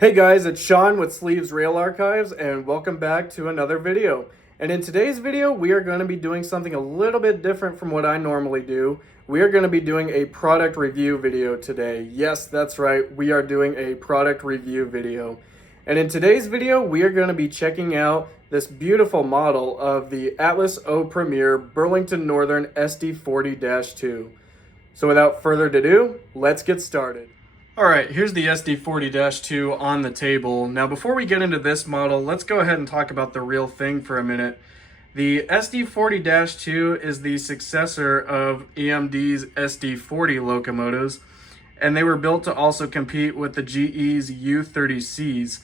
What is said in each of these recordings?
Hey guys, it's Sean with Sleeves Rail Archives and welcome back to another video. And in today's video, we are going to be doing something a little bit different from what I normally do. We are going to be doing a product review video today. Yes, that's right, we are doing a product review video. And in today's video, we are going to be checking out this beautiful model of the Atlas O Premier Burlington Northern SD40-2. So without further ado, let's get started. All right, here's the SD40-2 on the table. Now, before we get into this model, let's go ahead and talk about the real thing for a minute. The SD40-2 is the successor of EMD's SD40 locomotives, and they were built to also compete with the GE's U30Cs.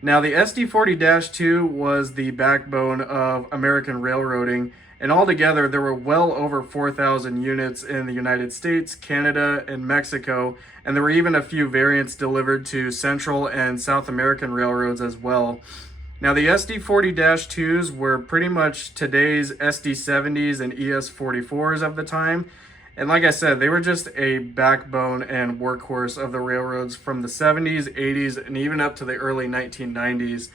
Now, the SD40-2 was the backbone of American railroading, and altogether there were well over 4,000 units in the United States, Canada, and Mexico, and there were even a few variants delivered to Central and South American railroads as well. Now, the SD40-2s were pretty much today's SD70s and ES44s of the time, and like I said, they were just a backbone and workhorse of the railroads from the 70s, 80s, and even up to the early 1990s.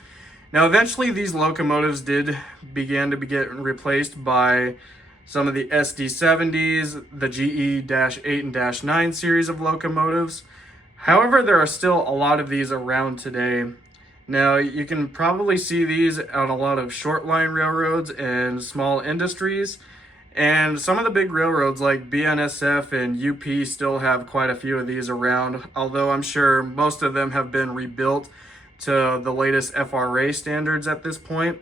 Now, eventually, these locomotives began to get replaced by some of the SD70s, the GE-8 and -9 series of locomotives. However, there are still a lot of these around today. Now, you can probably see these on a lot of short line railroads and small industries. And some of the big railroads like BNSF and UP still have quite a few of these around, although I'm sure most of them have been rebuilt to the latest FRA standards at this point.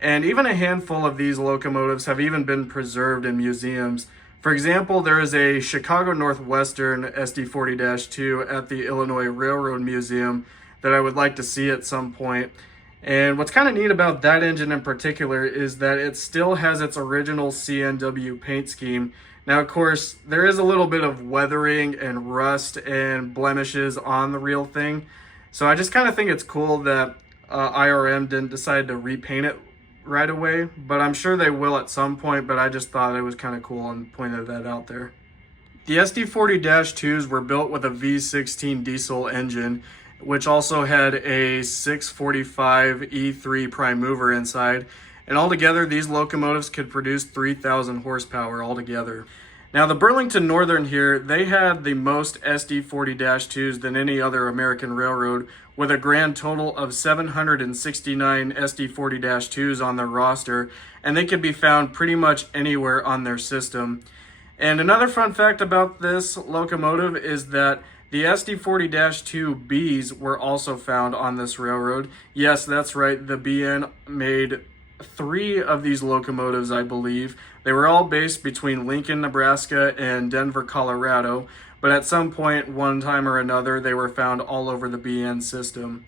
And even a handful of these locomotives have even been preserved in museums. For example, there is a Chicago Northwestern SD40-2 at the Illinois Railroad Museum that I would like to see at some point. And what's kind of neat about that engine in particular is that it still has its original CNW paint scheme. Now, of course, there is a little bit of weathering and rust and blemishes on the real thing. So I just kind of think it's cool that IRM didn't decide to repaint it right away, but I'm sure they will at some point, but I just thought it was kind of cool and pointed that out there. The SD40-2s were built with a V16 diesel engine, which also had a 645 E3 prime mover inside, and altogether these locomotives could produce 3,000 horsepower altogether. Now, the Burlington Northern here, they had the most SD40-2s than any other American railroad, with a grand total of 769 SD40-2s on their roster, and they could be found pretty much anywhere on their system. And another fun fact about this locomotive is that the SD40-2Bs were also found on this railroad. Yes, that's right, the BN made 3 of these locomotives, I believe. They were all based between Lincoln, Nebraska and Denver, Colorado, but at some point, one time or another, they were found all over the BN system.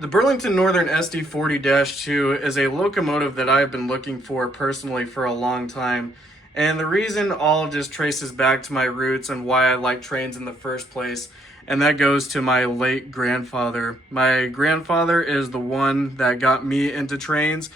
The Burlington Northern SD40-2 is a locomotive that I've been looking for personally for a long time. And the reason all just traces back to my roots and why I like trains in the first place, and that goes to my late grandfather. My grandfather is the one that got me into trains.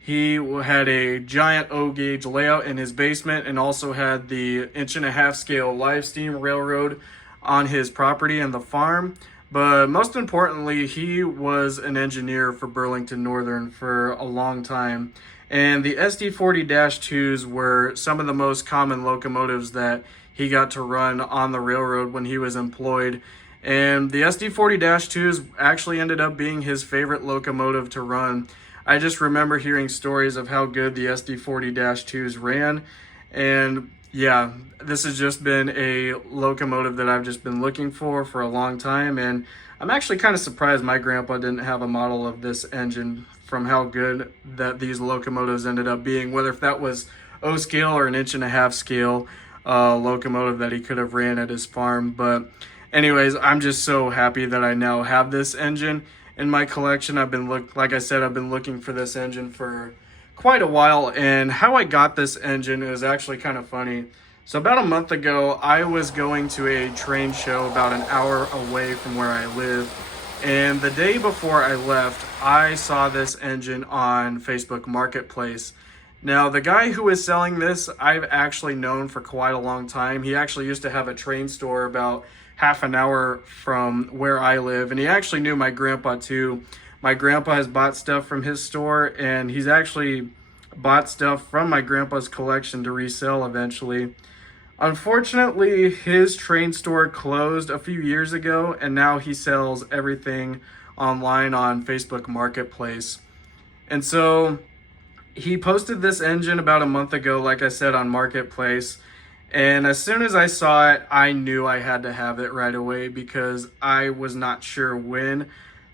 He had a giant O-gauge layout in his basement and also had the 1.5" scale live steam railroad on his property and the farm. But most importantly, he was an engineer for Burlington Northern for a long time. And the SD40-2s were some of the most common locomotives that he got to run on the railroad when he was employed. And the SD40-2s actually ended up being his favorite locomotive to run. I just remember hearing stories of how good the SD40-2s ran. And yeah, this has just been a locomotive that I've just been looking for a long time. And I'm actually kind of surprised my grandpa didn't have a model of this engine from how good that these locomotives ended up being, whether if that was O-scale or an 1.5" scale locomotive that he could have ran at his farm. But anyways, I'm just so happy that I now have this engine in my collection. Like I said, I've been looking for this engine for quite a while, and how I got this engine is actually kind of funny. So about a month ago, I was going to a train show about an hour away from where I live, and the day before I left, I saw this engine on Facebook Marketplace. Now, the guy who is selling this, I've actually known for quite a long time. He actually used to have a train store about half an hour from where I live. And he actually knew my grandpa too. My grandpa has bought stuff from his store, and he's actually bought stuff from my grandpa's collection to resell eventually. Unfortunately, his train store closed a few years ago, and now he sells everything online on Facebook Marketplace. And so he posted this engine about a month ago, like I said, on Marketplace. And as soon as I saw it, I knew I had to have it right away, because I was not sure when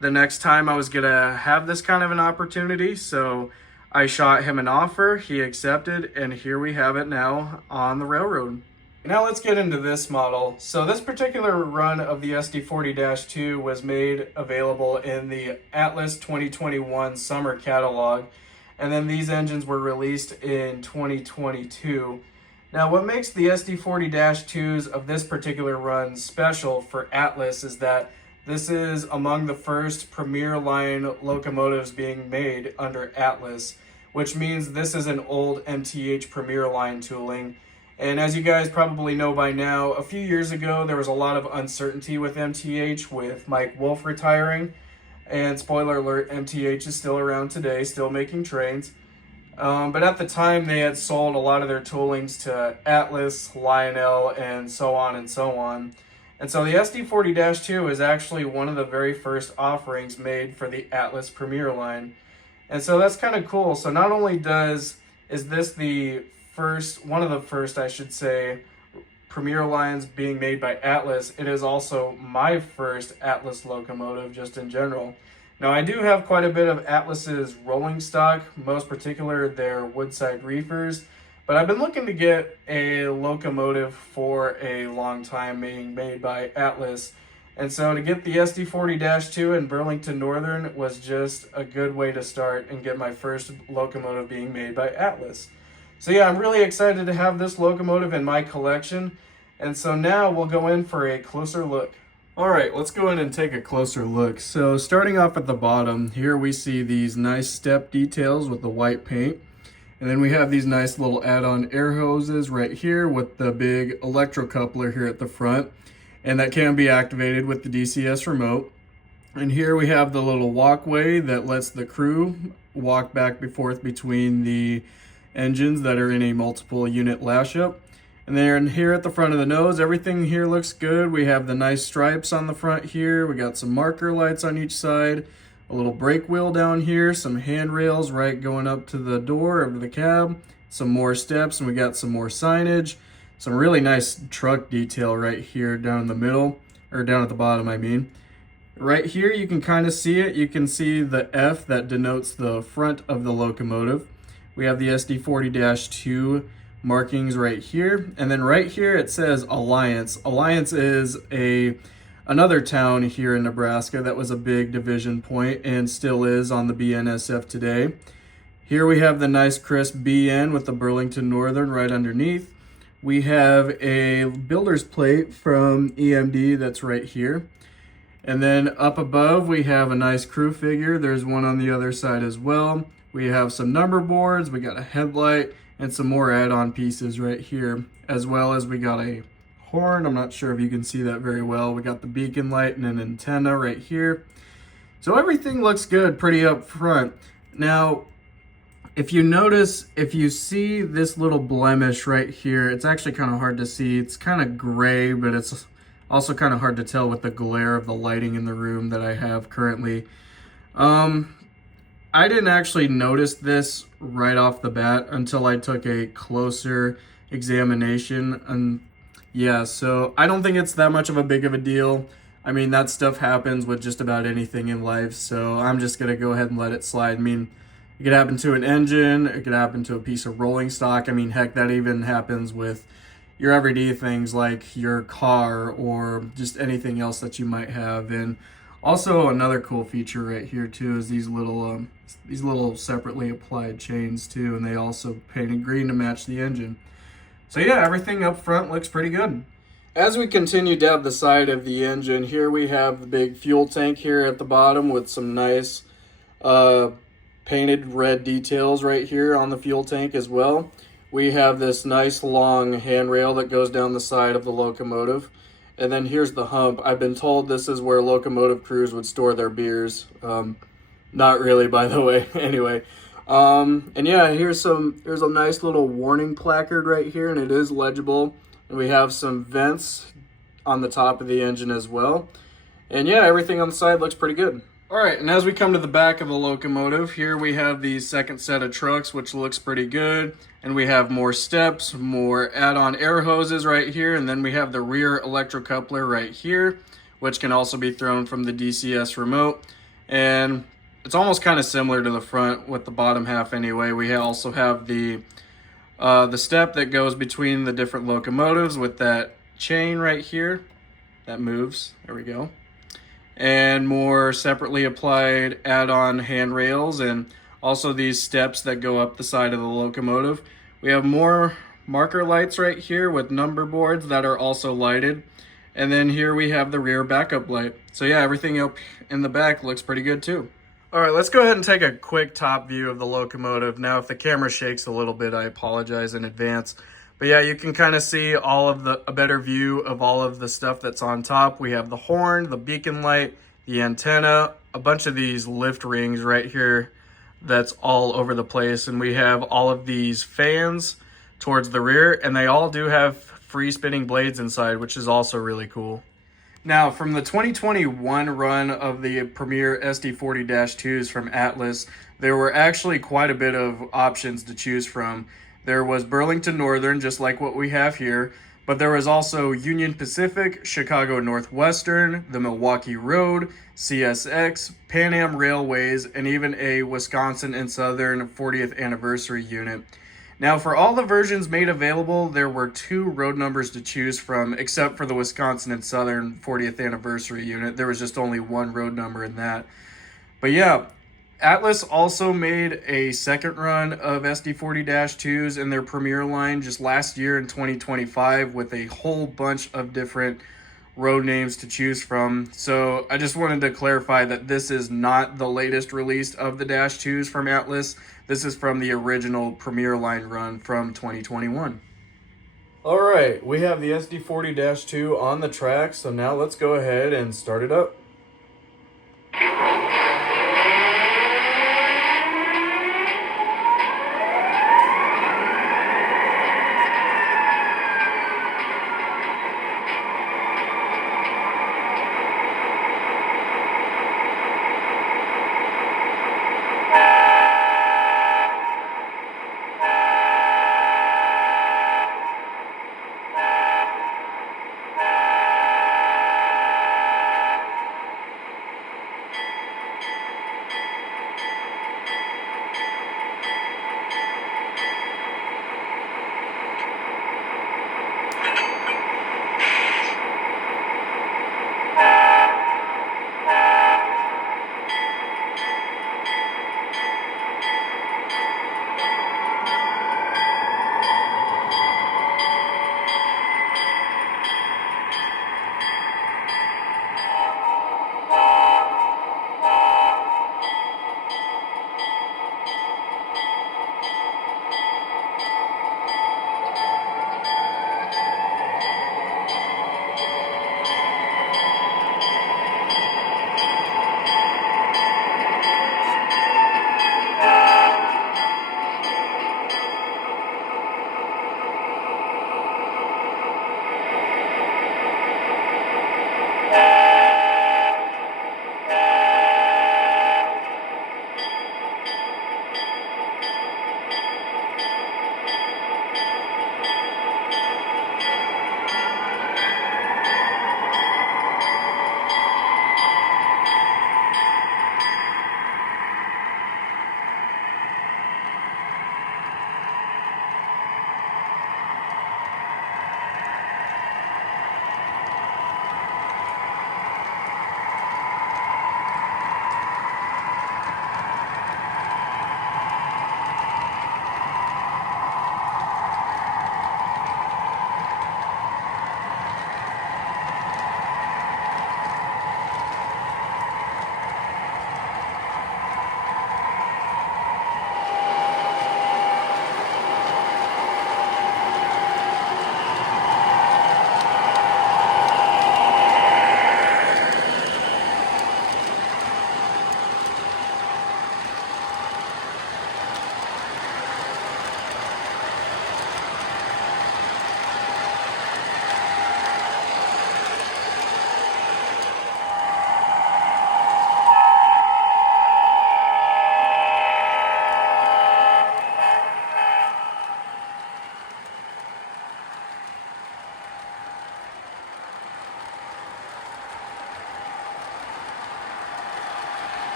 the next time I was gonna have this kind of an opportunity. So I shot him an offer, he accepted, and here we have it now on the railroad. Now let's get into this model. So this particular run of the SD40-2 was made available in the Atlas 2021 summer catalog, and then these engines were released in 2022. Now what makes the SD40-2s of this particular run special for Atlas is that this is among the first Premier line locomotives being made under Atlas, which means this is an old MTH Premier line tooling. And as you guys probably know by now, a few years ago there was a lot of uncertainty with MTH, with Mike Wolf retiring. And spoiler alert, MTH is still around today, still making trains. But at the time they had sold a lot of their toolings to Atlas, Lionel, and so on and so on. And so the SD40-2 is actually one of the very first offerings made for the Atlas Premier line. And so that's kind of cool. So not only is this the first, one of the first, I should say, Premier lines being made by Atlas, it is also my first Atlas locomotive just in general. Now I do have quite a bit of Atlas's rolling stock, most particular their Woodside reefers, but I've been looking to get a locomotive for a long time being made by Atlas. And so to get the SD40-2 in Burlington Northern was just a good way to start and get my first locomotive being made by Atlas. So yeah, I'm really excited to have this locomotive in my collection. And so now we'll go in for a closer look. All right, let's go in and take a closer look. So starting off at the bottom, here we see these nice step details with the white paint. And then we have these nice little add-on air hoses right here with the big electrocoupler here at the front. And that can be activated with the DCS remote. And here we have the little walkway that lets the crew walk back and forth between the engines that are in a multiple unit lash-up. And then here at the front of the nose, everything here looks good. We have the nice stripes on the front here. We got some marker lights on each side, a little brake wheel down here, some handrails right going up to the door of the cab, some more steps, and we got some more signage, some really nice truck detail right here down in the middle, or down at the bottom, I mean. Right here, you can kind of see it. You can see the F that denotes the front of the locomotive. We have the SD40-2 markings right here, and then right here it says Alliance. Alliance is another town here in Nebraska that was a big division point and still is on the BNSF today. Here we have the nice crisp BN with the Burlington Northern right underneath. We have a builder's plate from EMD that's right here. And then up above we have a nice crew figure. There's one on the other side as well. We have some number boards, we got a headlight, and some more add-on pieces right here, as well as we got a horn. I'm not sure if you can see that very well. We got the beacon light and an antenna right here. So everything looks good pretty up front. Now, if you notice, if you see this little blemish right here, it's actually kind of hard to see. It's kind of gray, but it's also kind of hard to tell with the glare of the lighting in the room that I have currently. I didn't actually notice this right off the bat until I took a closer examination. And yeah, so I don't think it's that much of a big of a deal. I mean, that stuff happens with just about anything in life, so I'm just gonna go ahead and let it slide. I mean, it could happen to an engine, it could happen to a piece of rolling stock. I mean, heck, that even happens with your everyday things like your car or just anything else that you might have. And also another cool feature right here too is these little separately applied chains too, and they also painted green to match the engine. So yeah, everything up front looks pretty good. As we continue down the side of the engine, here we have the big fuel tank here at the bottom with some nice painted red details right here on the fuel tank as well. We have this nice long handrail that goes down the side of the locomotive. And then here's the hump. I've been told this is where locomotive crews would store their beers. Not really, by the way. Anyway, and yeah, here's a nice little warning placard right here, and it is legible. And we have some vents on the top of the engine as well. And yeah, everything on the side looks pretty good. All right, and as we come to the back of the locomotive, here we have the second set of trucks, which looks pretty good. And we have more steps, more add-on air hoses right here, and then we have the rear electrocoupler right here, which can also be thrown from the DCS remote. And it's almost kind of similar to the front with the bottom half anyway. We also have the step that goes between the different locomotives with that chain right here that moves. There we go. And more separately applied add-on handrails, and also these steps that go up the side of the locomotive. We have more marker lights right here with number boards that are also lighted. And then here we have the rear backup light. So yeah, everything up in the back looks pretty good too. All right, let's go ahead and take a quick top view of the locomotive. Now, if the camera shakes a little bit, I apologize in advance. But yeah, you can kind of see a better view of all of the stuff that's on top. We have the horn, the beacon light, the antenna, a bunch of these lift rings right here that's all over the place. And we have all of these fans towards the rear, and they all do have free spinning blades inside, which is also really cool. Now, from the 2021 run of the Premier SD40-2s from Atlas, there were actually quite a bit of options to choose from. There was Burlington Northern, just like what we have here, but there was also Union Pacific, Chicago Northwestern, the Milwaukee Road, CSX, Pan Am Railways, and even a Wisconsin and Southern 40th anniversary unit. Now, for all the versions made available, there were 2 road numbers to choose from, except for the Wisconsin and Southern 40th anniversary unit. There was just only 1 road number in that. But yeah, Atlas also made a second run of SD40-2s in their Premier line just last year in 2025 with a whole bunch of different road names to choose from. So I just wanted to clarify that this is not the latest release of the Dash 2s from Atlas. This is from the original Premier line run from 2021. All right, we have the SD40-2 on the track, so now let's go ahead and start it up.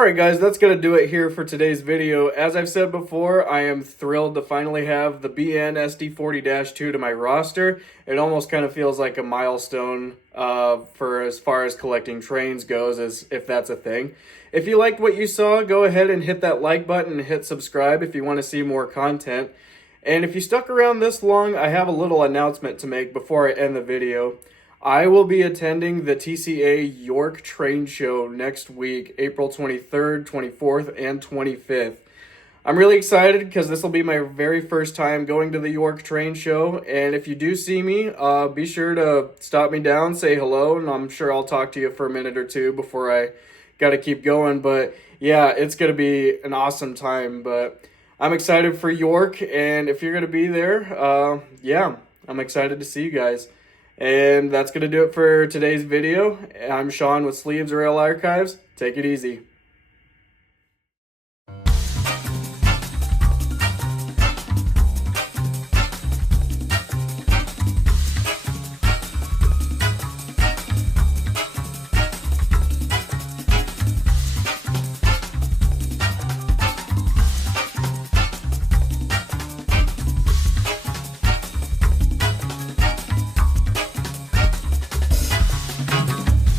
Alright guys, that's going to do it here for today's video. As I've said before, I am thrilled to finally have the BN SD40-2 to my roster. It almost kind of feels like a milestone for as far as collecting trains goes, as if that's a thing. If you liked what you saw, go ahead and hit that like button and hit subscribe if you want to see more content. And if you stuck around this long, I have a little announcement to make before I end the video. I will be attending the TCA York Train Show next week, April 23rd, 24th, and 25th. I'm really excited because this will be my very first time going to the York Train Show, and if you do see me, be sure to stop me down, say hello, and I'm sure I'll talk to you for a minute or two before I gotta keep going. But yeah, it's gonna be an awesome time, but I'm excited for York, and if you're gonna be there, yeah, I'm excited to see you guys. And that's going to do it for today's video. I'm Sean with Sleeves Rail Archives. Take it easy.